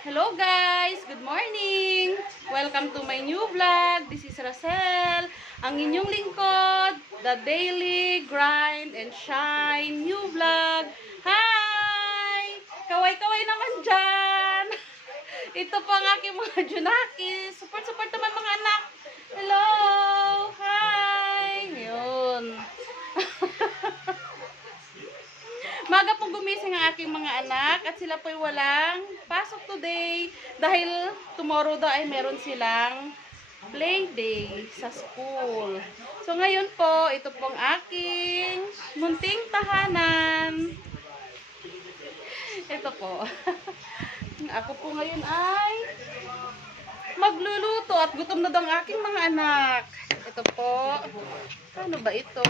Hello guys! Good morning! Welcome to my new vlog. This is Racel, ang inyong lingkod, the daily grind and shine new vlog. Hi! Kaway-kaway naman dyan! Ito po ang aking mga Junakis. Support naman mga anak. Hello! Hi! Yun. Maga pong gumising ang aking mga anak at sila po'y walang pasok today dahil tomorrow daw ay meron silang play day sa school. So ngayon po, ito pong aking munting tahanan. Ito po. Ako po ngayon ay magluluto at gutom na daw ang aking mga anak. Ito po. Paano ba ito?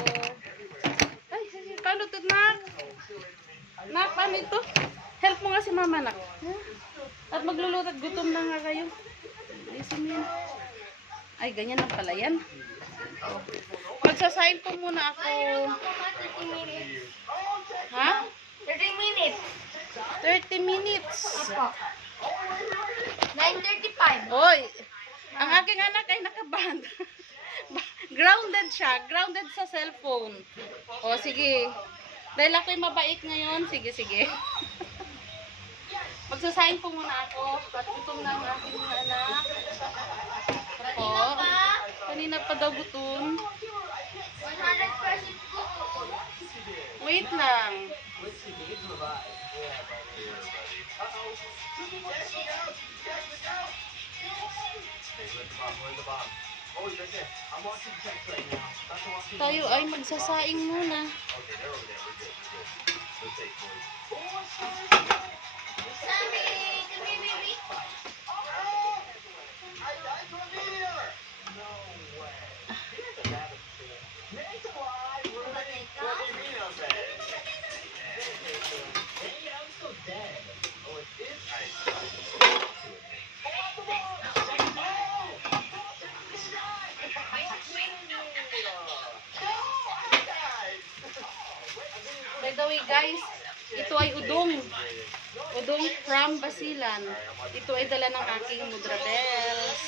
Ay, paano ito, nak? Nak, paano ito? Help mo nga si mama, nak. At magluluto at gutom na nga kayo. Listen yan. Ay, ganyan lang pala yan. Magsasain po muna ako. 30 minutes. Ha? 30 minutes. 30 minutes. Opo. 9:35. Oy, ang aking anak ay nakaband. Grounded siya. Grounded sa cellphone. O, sige. Dahil ako'y mabait ngayon. Sige. Magsasain po muna ako. At gutom na ang aking mga anak. Ako. Kanina pa daw gutom. 100% Wait lang. Tayo ay magsasaing muna. Sammy, come here, baby. By the way guys, ito ay udong. Udong from Basilan. Ito ay dala ng aking Mudra Bells.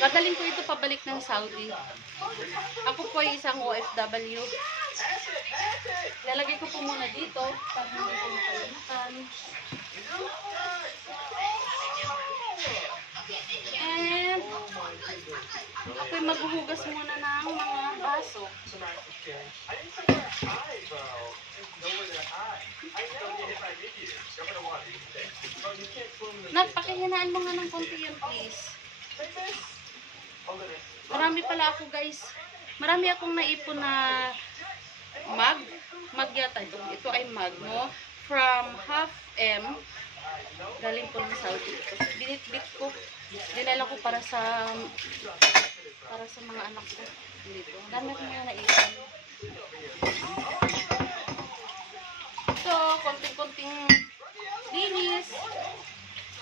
Dadalhin ko ito pabalik ng Saudi. Ako po ay isang OFW. Lalagay ko po muna dito para hindi ko makalimutan. And ako'y maghuhugas muna ng mga baso. Nagpakihinaan mo nga ng konti yun, please. Marami pala ako, guys. Marami akong naipon na mag yata ito. Ito ay mag, no? From half M. Galing po ng Saudi. Binit-bit ko. Dinala ko para sa mga anak ko. Dito. Dami akong mga naipon. So, konting-konting linis.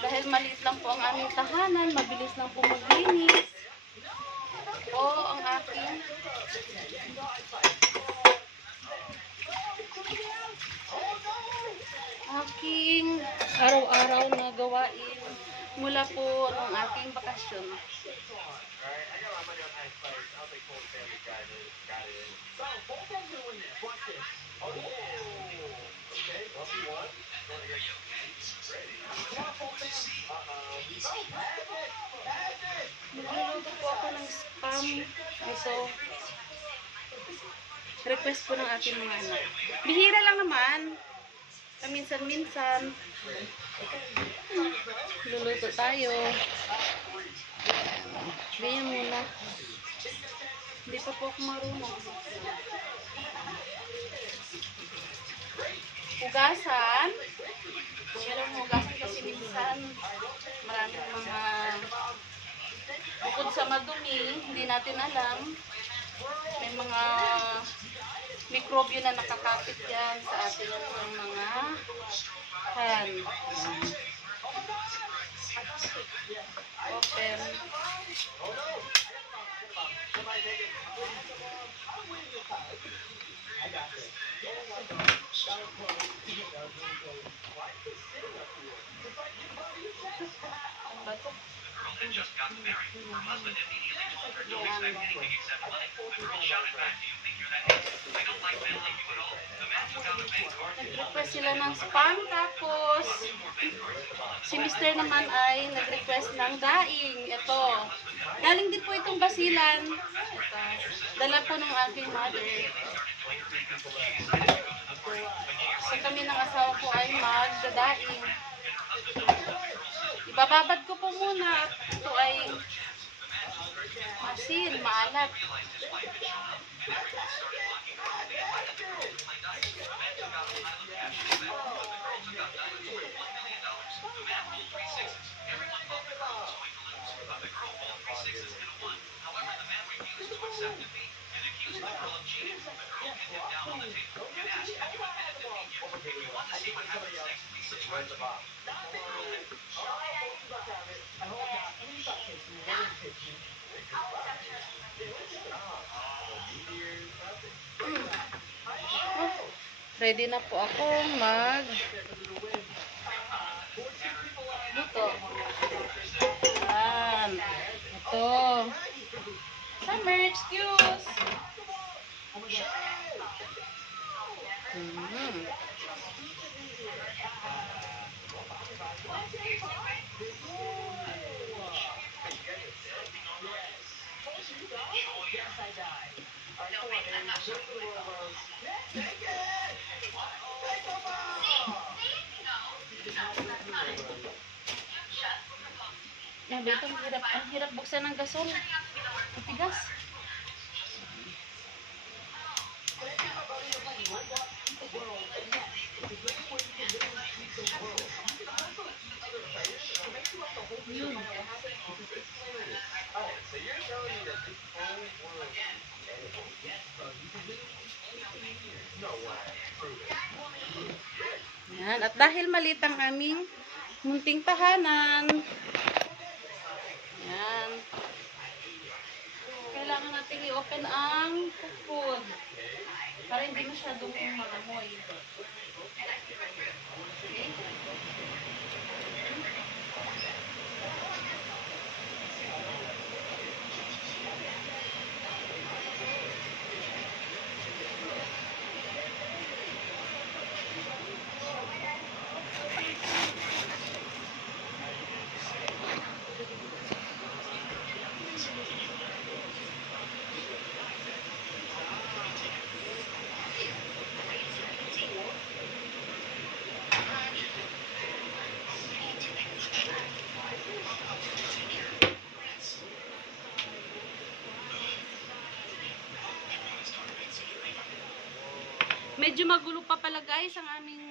Dahil maliit lang po ang aming tahanan, mabilis lang po maglinis. O, ang aking araw-araw na gawain mula po ng aking bakasyon. Magluluto po ako ng spam. So, request po ng ating mga anak. Bihira lang naman. Paminsan-minsan. Luluto tayo. Ganyan muna. Hindi pa po ako marunong. Hugasan. Mayroong hugasan kasi minsan maraming mga bukod sa madumi, hindi natin alam. May mga mikrobyo na nakakapit yan sa ating mga hand. Open. babad. Nag-request sila ng spam, tapos si Mr. naman ay nag-request ng daing. Ito. Galing din po itong basilan. Ito. Dala po ng aking mother. So kami ng asawa ko ay magdadaing. Ibababad ko po muna at ito ay asin, maalat. Ready na po akong mag luto. Yan. Ito. Summer, excuse. Nabi, ito ang hirap buksan ng gasol. Matigas. Yun. Yan. At dahil maliit ang aming munting tahanan, yan, kailangan natin i-open ang food para hindi masyadong maamoy. Okay? Medyo magulo pa pala guys ang aming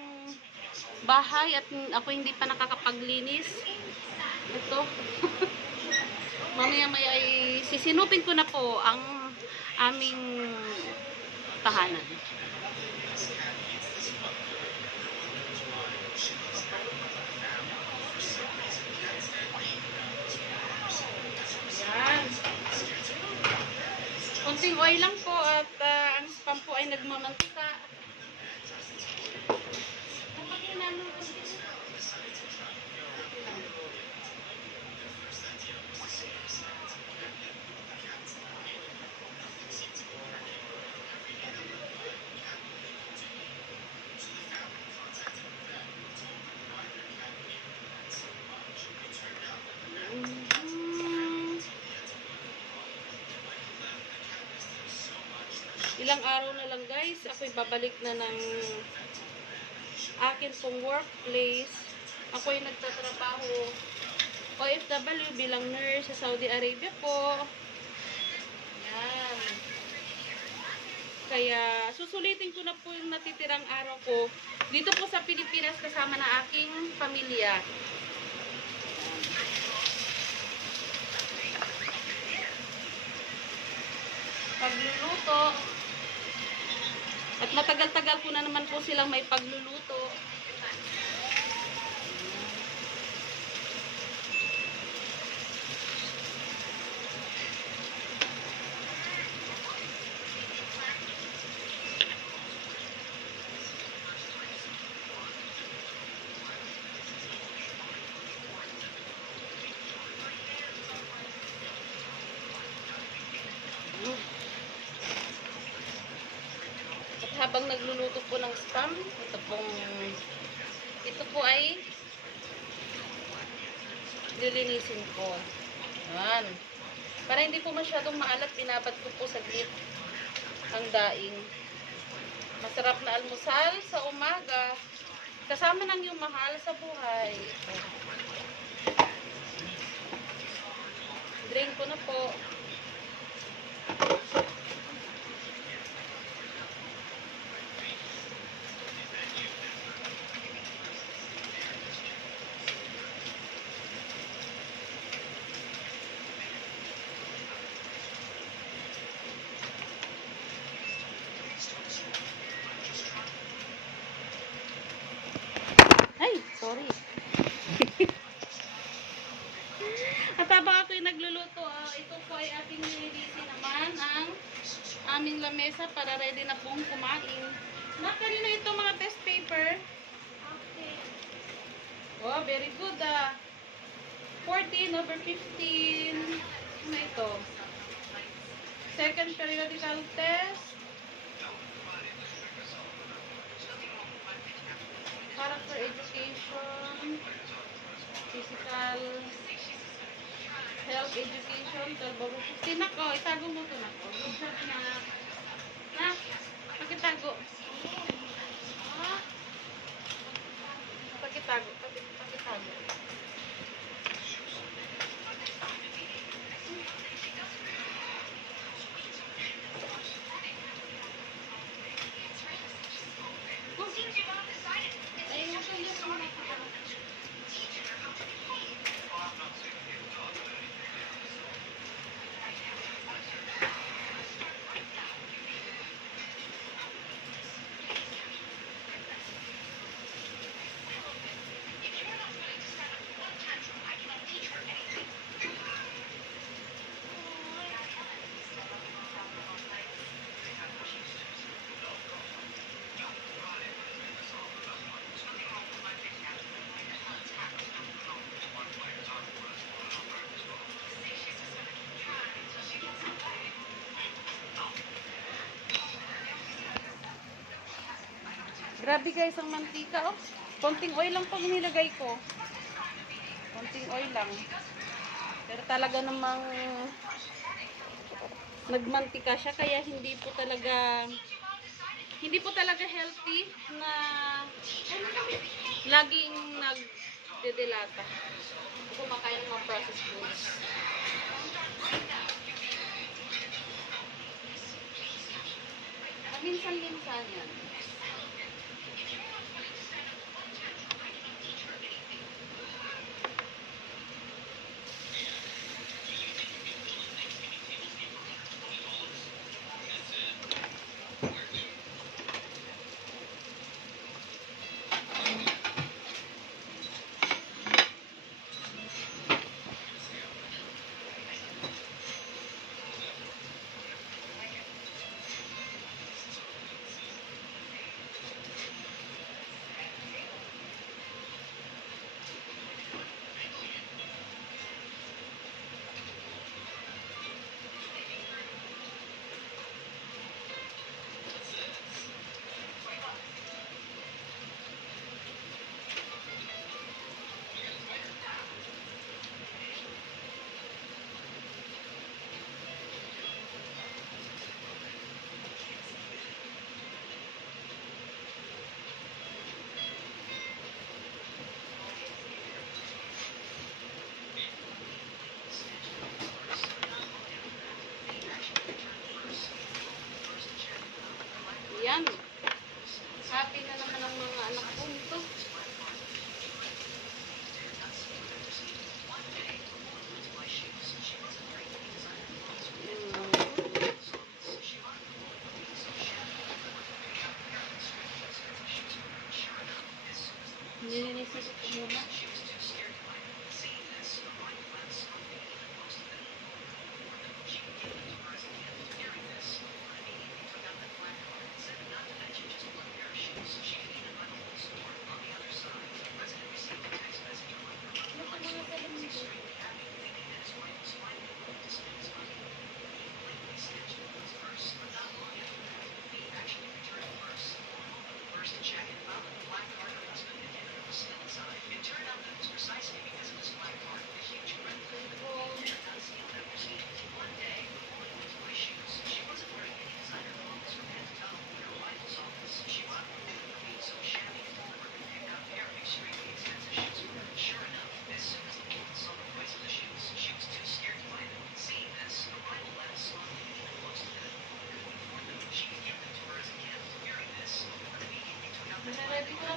bahay at ako hindi pa nakakapaglinis. Ito. Mamaya-maya ay sisinupin ko na po ang aming tahanan. Yan. Konting oil lang po at ang spam po ay nagmamantika. Ilang araw na lang guys, ako'y babalik na ng akin pong workplace. Ako'y nagtatrabaho OFW bilang nurse sa Saudi Arabia po. Yan. Kaya susulitin ko na po yung natitirang araw ko dito po sa Pilipinas kasama na aking pamilya. Pagluluto. At matagal-tagal ko na naman po silang may pagluluto. nagluluto po ng spam. Ito po ay lilinisin ko. Yan. Para hindi po masyadong maalat, binabad ko po saglit ang daing. Masarap na almusal sa umaga. Kasama ng yung mahal sa buhay. Ito. Drink ko na po. Ay, sorry. At habang ako'y nagluluto, ito po ay ating nililisin naman ang aming lamesa para ready na pong kumain. Kanina ito mga test paper. Okay. Oh, very good 14/15. Ano ito? Second periodical test. Character education. Physical health education. 12/15. Nako, itago mo ito nako. Good job na. Na, pakitago. Pakitago. Grabe guys, ang mantika oh. Konting oil lang pag nilagay ko. Konting oil lang. Pero talaga namang nagmantika siya kaya hindi po talaga healthy na laging nagdedelata. Kumakain ng mga processed foods. Minsan-minsan yan.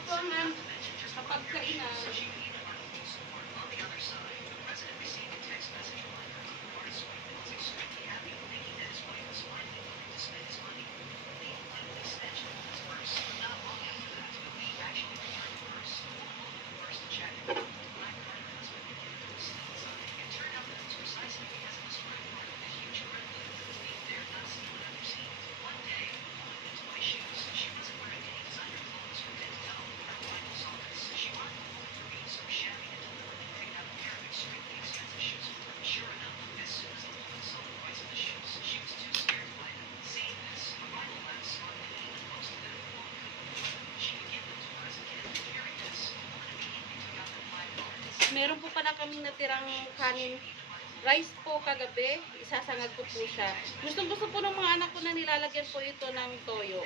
po ang kapag kainan. Meron po pala kaming natirang kanin rice po kagabi. Isasangag ko po siya. Gustong gusto po ng mga anak ko na nilalagyan po ito ng toyo.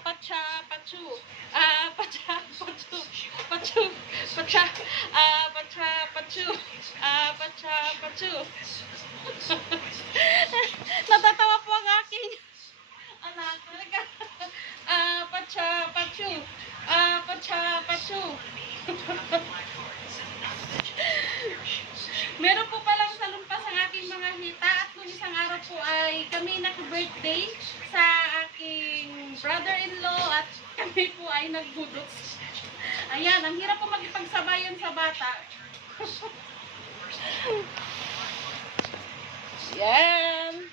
Pacha, pachu. Pacha, pachu. Pachu, pacha. Pacha, pachu. Pacha, pachu. Natatawa po ang aking anak. Pacha, pachu. Pacha, pachu. Meron po palang salumpas ang aking mga hita at kung isang araw po ay kami nag-birthday sa aking brother-in-law at kami po ay nagbudots. Ayan, ang hirap po magipagsabayan sa bata. Yan.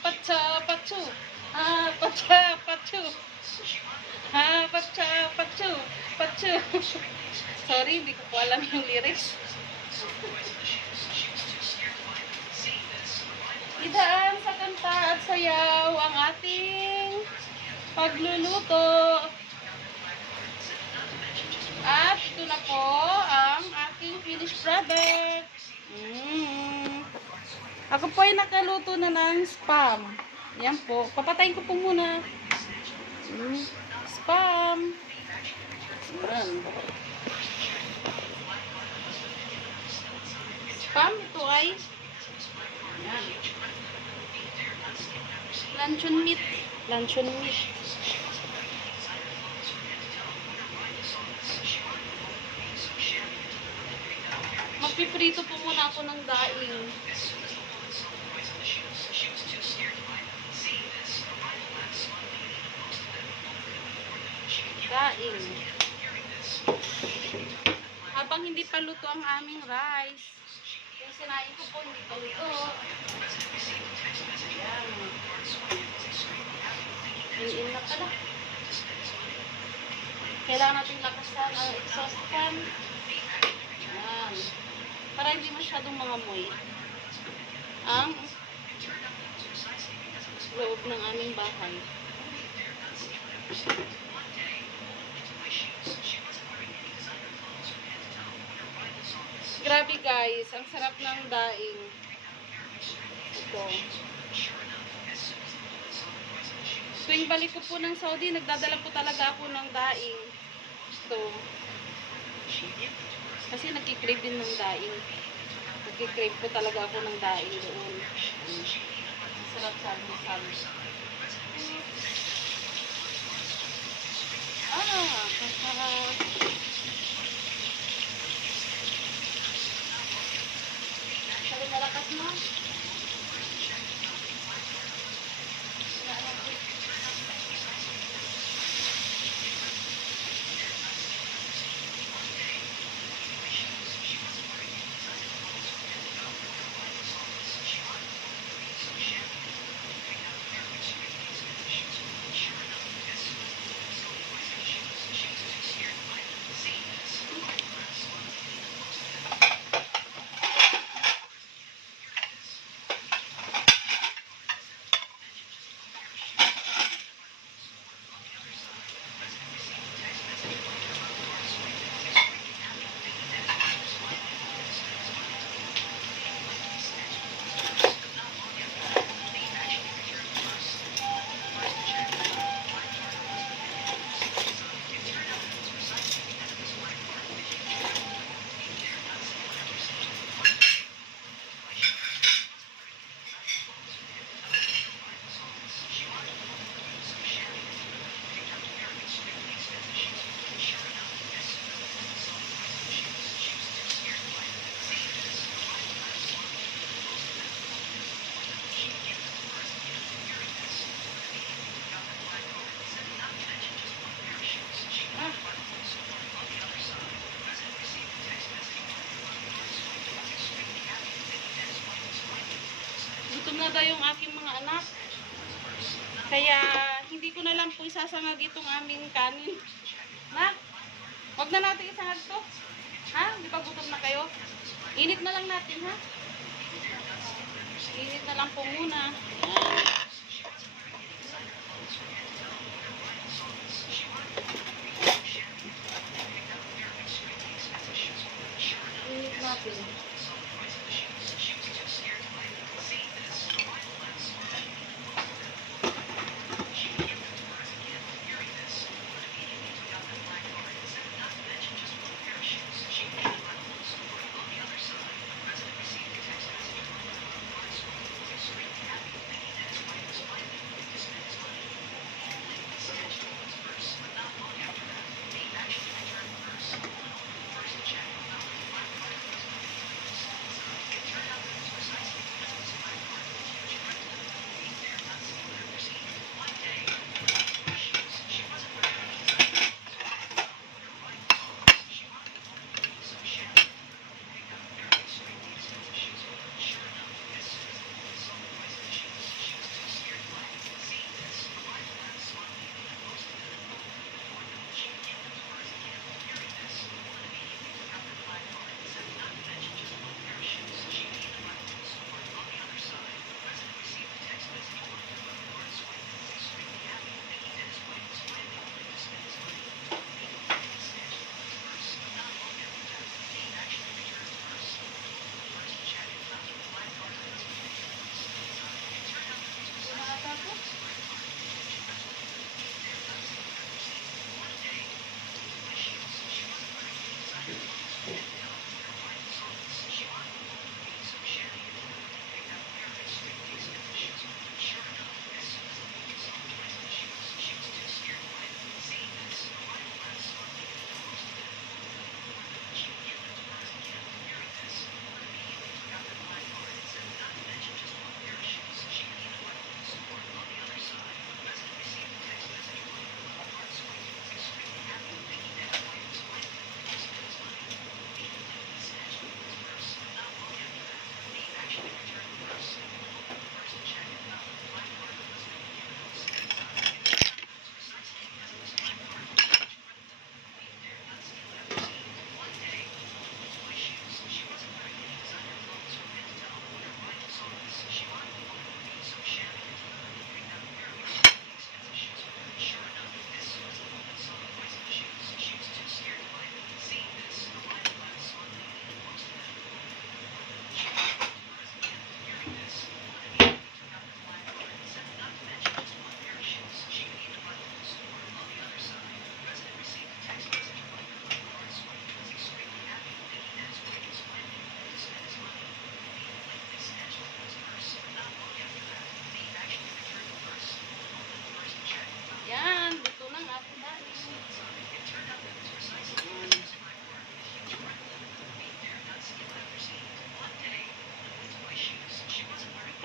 Pacha, pachu. Pacha, pachu. Pacha, pachu. Pachu. Sorry, hindi ko po alam yung lyrics. Idaan sa kanta at sayaw ang ating pagluluto. At ito na po ang aking finished product. Ako po ay nakaluto na ng spam. Yan po. Papatayin ko po muna. Spam. Yan. Spam. Ito ay yan. Luncheon meat. Luncheon meat. Magpiprito po muna ako ng daing. Daing. Habang hindi pa luto ang aming rice. Yung sinain ko po hindi pa luto. Yan. In na pala. Kailangan natin lakasan ang exhaust fan. Yan. Para hindi masyadong mangamoy ang loob ng aming bahay. Grabe guys, ang sarap ng daing. Ito. Tuwing balik ko po ng Saudi, nagdadala po talaga ako ng daing. Ito. Kasi nagkikrave din ng daing. Nagkikrave po talaga ako ng daing doon. Sarap sabi. Lalo malakas mo. Gutom na daw yung aking mga anak. Kaya hindi ko na lang po isasangag itong aming kanin. Na? Huwag na natin isangag to. Ha? Di ba gutom na kayo? Init na lang natin, ha? Init na lang po muna. Yan. Init natin.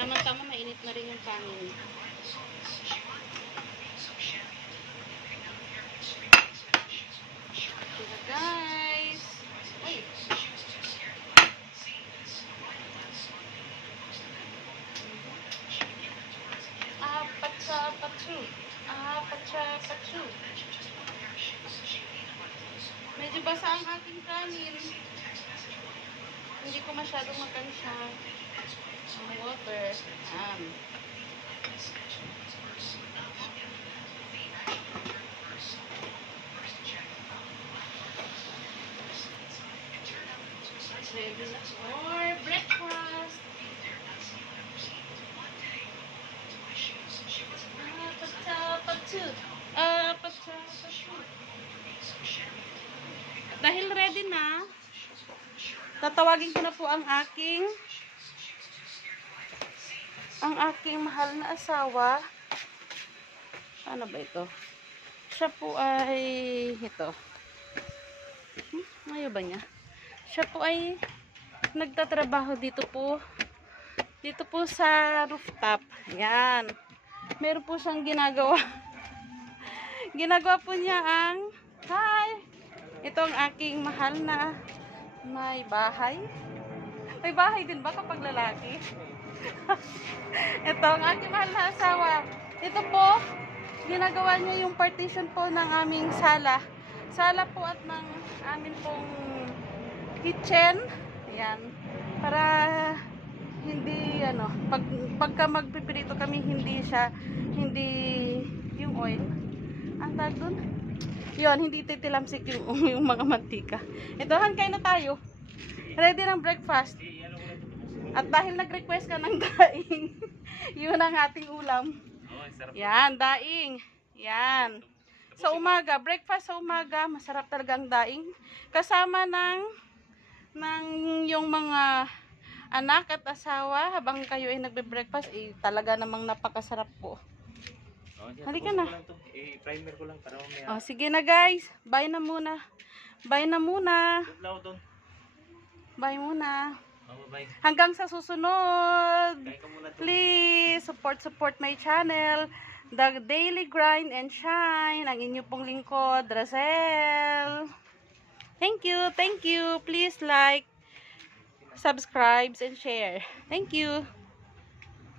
Tama-tama, mainit na rin yung pangin. Diba guys? Uy. Patsu. Patsu. Medyo basa ang aking kanin. Hindi ko masyadong makansya. Ang water. Ready na for breakfast. Patsu. Patsu. Dahil ready na, tatawagin ko na po ang aking mahal na asawa. Ano ba ito? Siya po ay ito. Ayaw ba niya? Siya po ay nagtatrabaho dito po sa rooftop. Yan. Meron po siyang ginagawa. Ginagawa po niya ang ito ang aking mahal na may bahay. May bahay din ba kapag lalaki? Ito ang aking mahal na asawa. Ito po, ginagawa niya yung partition po ng aming sala. Sala po at ng amin pong kitchen. Ayan. Para hindi pagka magpipirito kami hindi yung oil. Ang tag dun? Yun, hindi titilamsik yung mga mantika. Ito, kain na tayo. Ready ng breakfast. At dahil nag-request ka ng daing, yun ang ating ulam. Yan, daing. Yan. Sa umaga, breakfast sa umaga, masarap talaga ang daing. Kasama ng yung mga anak at asawa habang kayo ay nagbe-breakfast, talaga namang napakasarap po. Halika na. I-primer ko lang para mamaya. Sige na guys. Bye na muna. Bye na muna. Bye muna. Bye. Hanggang sa susunod. Kain ka muna to. Please support my channel. The Daily Grind and Shine. Ang inyo pong lingkod, Rosel. Thank you. Thank you. Please like, subscribe, and share. Thank you.